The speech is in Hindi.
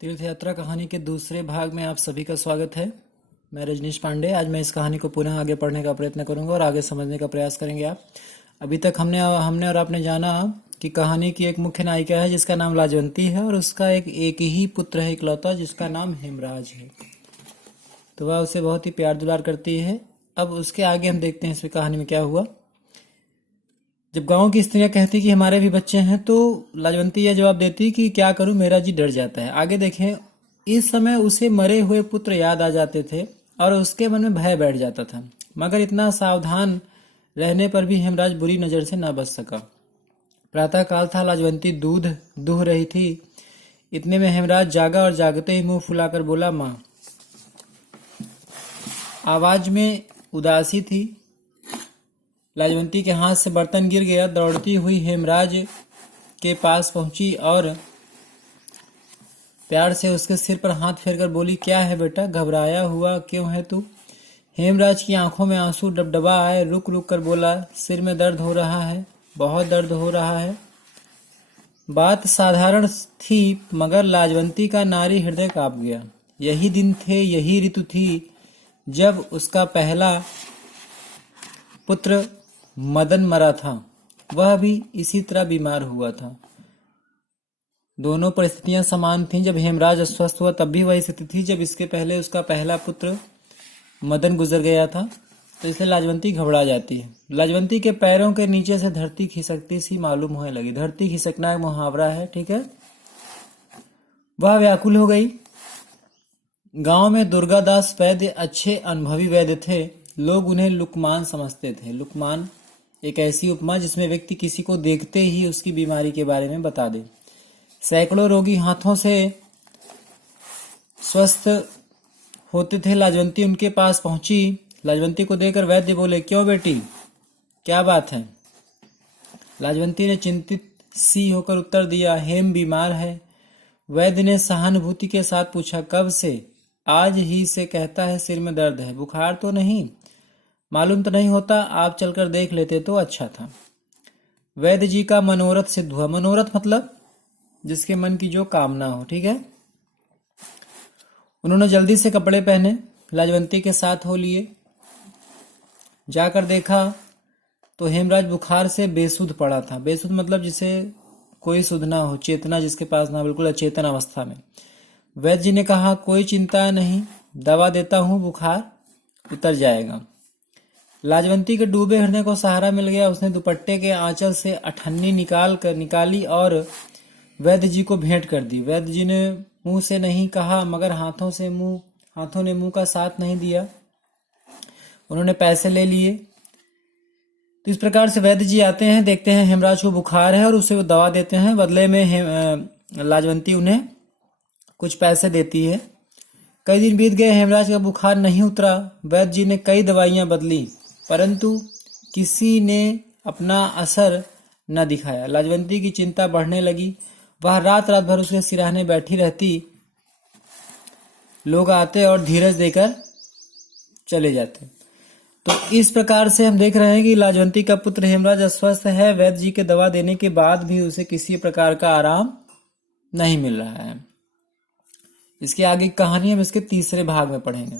तीर्थ यात्रा कहानी के दूसरे भाग में आप सभी का स्वागत है। मैं रजनीश पांडे। आज मैं इस कहानी को पुनः आगे पढ़ने का प्रयत्न करूंगा और आगे समझने का प्रयास करेंगे आप। अभी तक हमने और आपने जाना कि कहानी की एक मुख्य नायिका है जिसका नाम लाजवंती है और उसका एक ही पुत्र है इकलौता जिसका नाम हेमराज है। तो वह उसे बहुत ही प्यार दुलार करती है। अब उसके आगे हम देखते हैं इस कहानी में क्या हुआ। जब गांव की स्त्रियां कहती कि हमारे भी बच्चे हैं तो लाजवंती यह जवाब देती कि क्या करूं, मेरा जी डर जाता है। आगे देखें, इस समय उसे मरे हुए पुत्र याद आ जाते थे और उसके मन में भय बैठ जाता था, मगर इतना सावधान रहने पर भी हेमराज बुरी नजर से न बच सका। प्रातः काल था, लाजवंती दूध दूह रही थी। इतने में हेमराज जागा और जागते ही मुंह फुलाकर बोला, माँ। आवाज में उदासी थी। लाजवंती के हाथ से बर्तन गिर गया। दौड़ती हुई हेमराज के पास पहुंची और प्यार से उसके सिर पर हाथ फेरकर बोली, क्या है बेटा, घबराया हुआ क्यों है तू? हेमराज की आंखों में आंसू डबडबा आए। रुक रुक कर बोला, सिर में दर्द हो रहा है, बहुत दर्द हो रहा है। बात साधारण थी मगर लाजवंती का नारी हृदय कांप गया। यही दिन थे, यही ऋतु थी जब उसका पहला पुत्र मदन मरा था। वह भी इसी तरह बीमार हुआ था। दोनों परिस्थितियां समान थीं। जब हेमराज अस्वस्थ हुआ तब भी वही स्थिति थी जब इसके पहले उसका पहला पुत्र मदन गुजर गया था। तो इसलिए लाजवंती घबरा जाती है। लाजवंती के पैरों के नीचे से धरती खिसकती सी मालूम होने लगी। धरती खिसकना एक मुहावरा है, ठीक है। वह व्याकुल हो गई। गांव में दुर्गादास वैद्य अच्छे अनुभवी वैद्य थे। लोग उन्हें लुकमान समझते थे। लुकमान एक ऐसी उपमा जिसमें व्यक्ति किसी को देखते ही उसकी बीमारी के बारे में बता दे। सैकड़ों रोगी हाथों से स्वस्थ होते थे। लाजवंती उनके पास पहुंची। लाजवंती को देखकर वैद्य बोले, क्यों बेटी, क्या बात है? लाजवंती ने चिंतित सी होकर उत्तर दिया, हेम बीमार है। वैद्य ने सहानुभूति के साथ पूछा, कब से? आज ही से कहता है सिर में दर्द है, बुखार तो नहीं? मालूम तो नहीं होता, आप चलकर देख लेते तो अच्छा था। वैद्य जी का मनोरथ सिद्ध हुआ। मनोरथ मतलब जिसके मन की जो कामना हो, ठीक है। उन्होंने जल्दी से कपड़े पहने, लाजवंती के साथ हो लिए। जाकर देखा तो हेमराज बुखार से बेसुध पड़ा था। बेसुध मतलब जिसे कोई सुध ना हो, चेतना जिसके पास ना, बिल्कुल अचेतन अवस्था में। वैद्य जी ने कहा, कोई चिंता नहीं, दवा देता हूं, बुखार उतर जाएगा। लाजवंती के डूबे हृदय को सहारा मिल गया। उसने दुपट्टे के आंचल से अठन्नी निकाली और वैद्य जी को भेंट कर दी। वैद्य जी ने मुंह से नहीं कहा मगर हाथों ने मुंह का साथ नहीं दिया। उन्होंने पैसे ले लिए। तो इस प्रकार से वैद्य जी आते हैं, देखते हैं हेमराज को बुखार है और उसे वो दवा देते हैं। बदले में लाजवंती उन्हें कुछ पैसे देती है। कई दिन बीत गए, हेमराज का बुखार नहीं उतरा। वैद्य जी ने कई दवाइयां बदली परंतु किसी ने अपना असर न दिखाया। लाजवंती की चिंता बढ़ने लगी। वह रात रात भर उसके सिरहाने बैठी रहती। लोग आते और धीरज देकर चले जाते। तो इस प्रकार से हम देख रहे हैं कि लाजवंती का पुत्र हेमराज अस्वस्थ है। वैद्य जी के दवा देने के बाद भी उसे किसी प्रकार का आराम नहीं मिल रहा है। इसके आगे कहानी हम इसके तीसरे भाग में पढ़ेंगे।